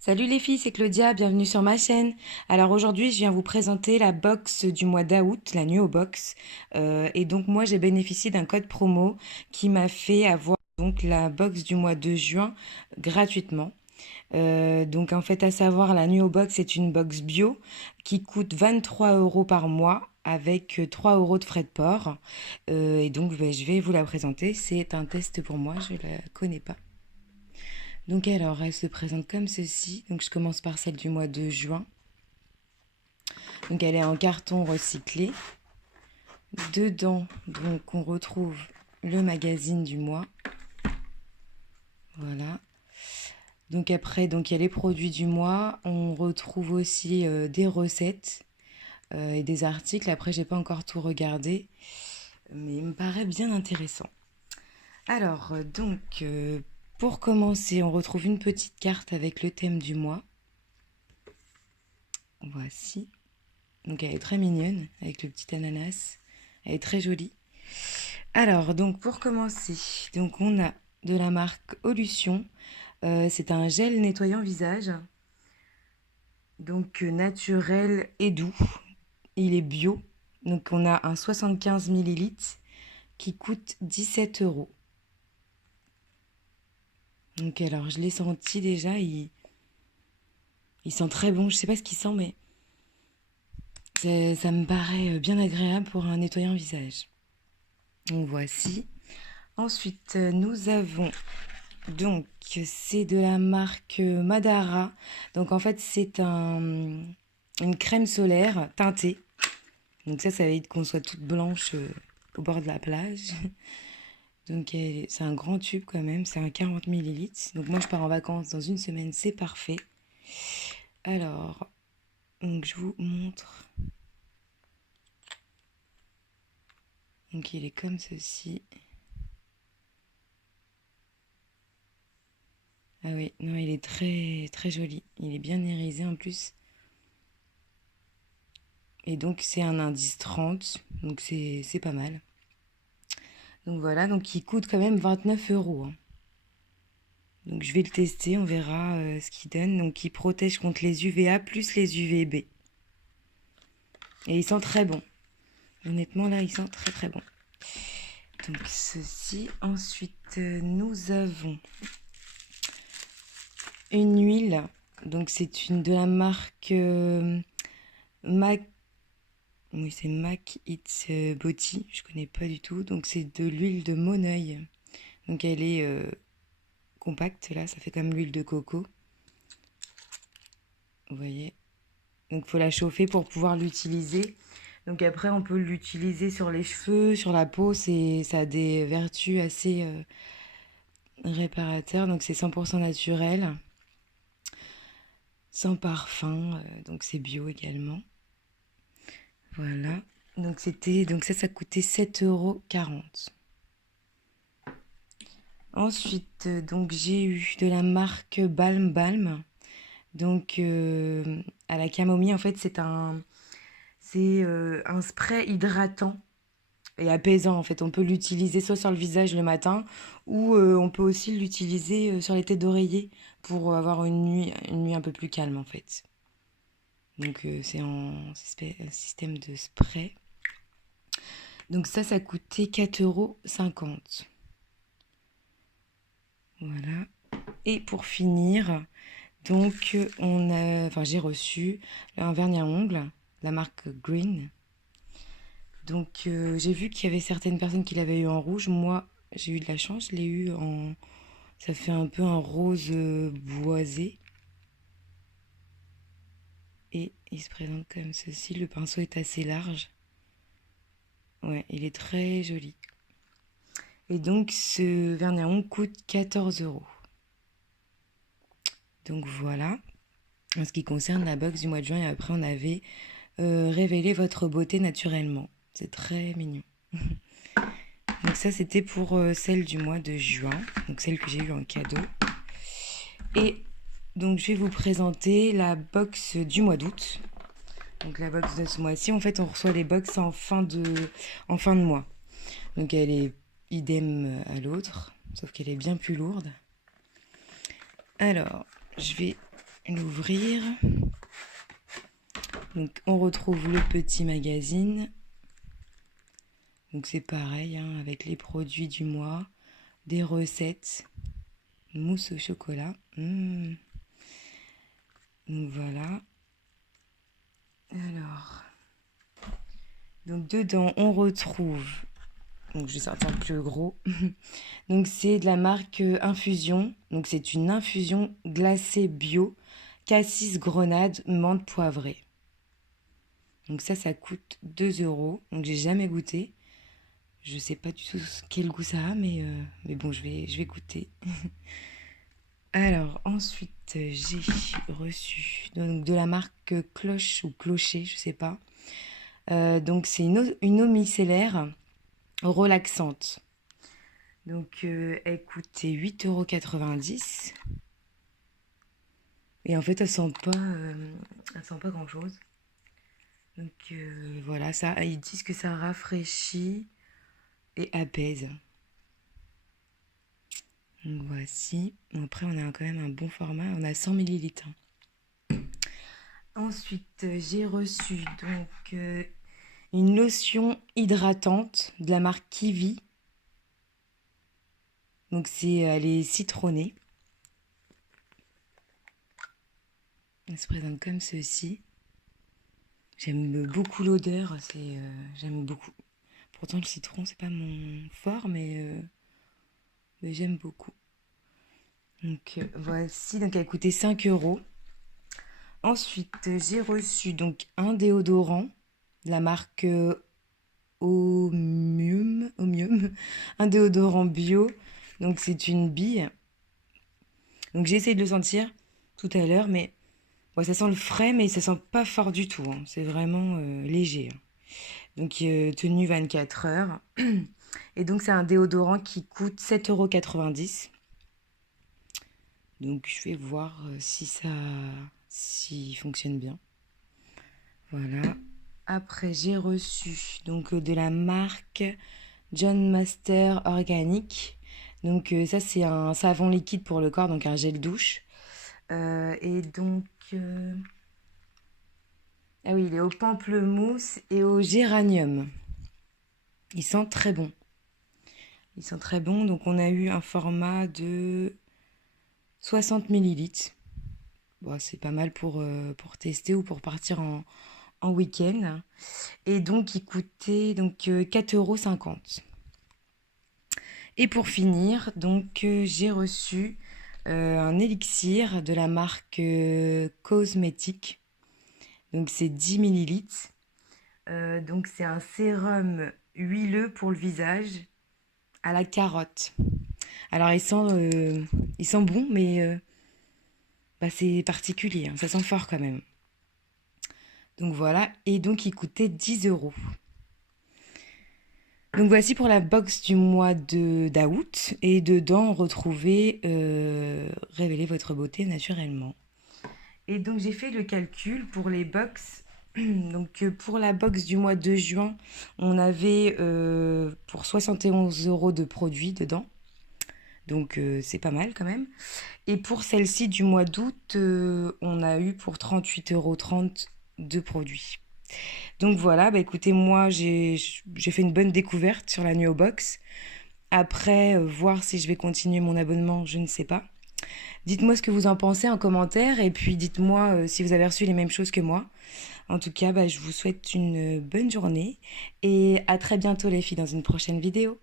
Salut les filles, c'est Claudia, bienvenue sur ma chaîne. Alors aujourd'hui, je viens vous présenter la box du mois d'août, la Nuo Box. Et donc moi, j'ai bénéficié d'un code promo qui m'a fait avoir donc la box du mois de juin gratuitement. Donc en fait, à savoir, la Nuo Box est une box bio qui coûte 23 euros par mois avec 3 euros de frais de port. Et donc je vais vous la présenter. C'est un test pour moi, je la connais pas. Donc alors, elle se présente comme ceci. Donc je commence par celle du mois de juin. Donc elle est en carton recyclé. Dedans, donc on retrouve le magazine du mois. Voilà. Donc après, donc il y a les produits du mois. On retrouve aussi des recettes et des articles. Après, j'ai pas encore tout regardé, mais il me paraît bien intéressant. Alors, pour commencer, on retrouve une petite carte avec le thème du mois. Voici. Donc elle est très mignonne avec le petit ananas. Elle est très jolie. Alors, donc pour commencer, donc on a de la marque Olution. C'est un gel nettoyant visage. Donc naturel et doux. Il est bio. Donc on a un 75 millilitres qui coûte 17 euros. Donc alors je l'ai senti déjà. Il sent très bon. Je sais pas ce qu'il sent, mais ça me paraît bien agréable pour un nettoyant visage. Donc voici. Ensuite, nous avons donc c'est de la marque Madara. Donc en fait, une crème solaire teintée. Donc ça va être qu'on soit toute blanche au bord de la plage. Donc c'est un grand tube quand même, c'est un 40 millilitres. Donc moi je pars en vacances dans une semaine, c'est parfait. Alors, donc je vous montre. Donc il est comme ceci. Ah oui, non, il est très très joli. Il est bien irisé en plus. Et donc c'est un indice 30, donc c'est pas mal. Donc voilà, donc il coûte quand même 29 euros, hein. Donc je vais le tester, on verra ce qu'il donne. Donc il protège contre les UVA plus les UVB. Et il sent très bon. Honnêtement là, il sent très très bon. Donc ceci. Ensuite, nous avons une huile. Donc c'est une de la marque Mac. Oui, c'est Mac It's Body. Je connais pas du tout. Donc c'est de l'huile de Moneuil. Donc elle est compacte là, ça fait comme l'huile de coco. Vous voyez. Donc il faut la chauffer pour pouvoir l'utiliser. Donc après on peut l'utiliser sur les cheveux, sur la peau, ça a des vertus assez réparateurs. Donc c'est 100% naturel, sans parfum, donc c'est bio également. Voilà. Donc ça coûtait 7,40 €. Ensuite, donc j'ai eu de la marque Balm Balm. Donc à la camomille, en fait, c'est un spray hydratant et apaisant. En fait, on peut l'utiliser soit sur le visage le matin ou on peut aussi l'utiliser sur les têtes d'oreiller pour avoir une nuit un peu plus calme en fait. Donc c'est en système de spray. Donc ça coûtait 4,50 €. Voilà. Et pour finir, donc enfin j'ai reçu un vernis à ongles, la marque Green. Donc j'ai vu qu'il y avait certaines personnes qui l'avaient eu en rouge. Moi, j'ai eu de la chance, je l'ai eu en... Ça fait un peu un rose boisé. Et il se présente comme ceci. Le pinceau est assez large. Ouais, il est très joli. Et donc ce vernis à ongles coûte 14 euros. Donc voilà, en ce qui concerne la box du mois de juin. Et après, on avait révélé votre beauté naturellement. C'est très mignon. Donc ça, c'était pour celle du mois de juin, donc celle que j'ai eue en cadeau. Et donc je vais vous présenter la box du mois d'août. Donc la box de ce mois-ci, en fait, on reçoit les box en fin de mois. Donc elle est idem à l'autre, sauf qu'elle est bien plus lourde. Alors, je vais l'ouvrir. Donc on retrouve le petit magazine. Donc c'est pareil, hein, avec les produits du mois, des recettes, mousse au chocolat. Donc voilà. Alors, donc dedans on retrouve, donc je vais sortir le plus gros. Donc c'est de la marque Infusion. Donc c'est une infusion glacée bio, cassis grenade, menthe poivrée. Donc ça coûte 2 €. Donc j'ai jamais goûté. Je sais pas du tout quel goût ça a, mais bon, je vais goûter. Alors, ensuite, j'ai reçu donc, de la marque Cloche ou Clocher, je sais pas. Donc, c'est une eau micellaire relaxante. Donc, elle coûtait 8,90 €. Et en fait, elle sent pas grand-chose. Donc, voilà, ça, ils disent que ça rafraîchit et apaise. Donc voici. Après, on a quand même un bon format. On a 100 millilitres. Ensuite, j'ai reçu donc une lotion hydratante de la marque Kiwi. Donc elle est citronnée. Elle se présente comme ceci. J'aime beaucoup l'odeur. J'aime beaucoup. Pourtant, le citron, c'est pas mon fort, mais j'aime beaucoup. Donc voici, donc elle coûtait 5 €. Ensuite, j'ai reçu donc un déodorant de la marque Omium, un déodorant bio. Donc c'est une bille. Donc j'ai essayé de le sentir tout à l'heure, mais ouais, ça sent le frais, mais ça sent pas fort du tout, hein. C'est vraiment léger, hein. Donc tenue 24 heures. Et donc c'est un déodorant qui coûte 7,90 €. Donc je vais voir s'il fonctionne bien. Voilà. Après j'ai reçu donc de la marque John Master Organic. Donc ça c'est un savon liquide pour le corps, donc un gel douche. Et donc ah oui, il est au pamplemousse et au géranium. Il sent très bon. Il sent très bon. Donc on a eu un format de 60 millilitres. Bon, c'est pas mal pour tester ou pour partir en week-end. Et donc il coûtait donc 4,50 €. Et pour finir, donc j'ai reçu un élixir de la marque Cosmétique. Donc c'est 10 millilitres. Donc c'est un sérum huileux pour le visage à la carotte. Alors il sent bon, mais c'est particulier, hein, ça sent fort quand même. Donc voilà, et donc il coûtait 10 €. Donc voici pour la box du mois d'août. Et dedans, on retrouvait Révélez votre beauté naturellement. Et donc j'ai fait le calcul pour les box. Donc pour la box du mois de juin, on avait pour 71 € de produits dedans. Donc c'est pas mal quand même. Et pour celle-ci du mois d'août, on a eu pour 38,30 € de produits. Donc voilà, écoutez, moi j'ai fait une bonne découverte sur la Nuo Box. Après, voir si je vais continuer mon abonnement, je ne sais pas. Dites-moi ce que vous en pensez en commentaire et puis dites-moi si vous avez reçu les mêmes choses que moi. En tout cas, je vous souhaite une bonne journée et à très bientôt les filles dans une prochaine vidéo.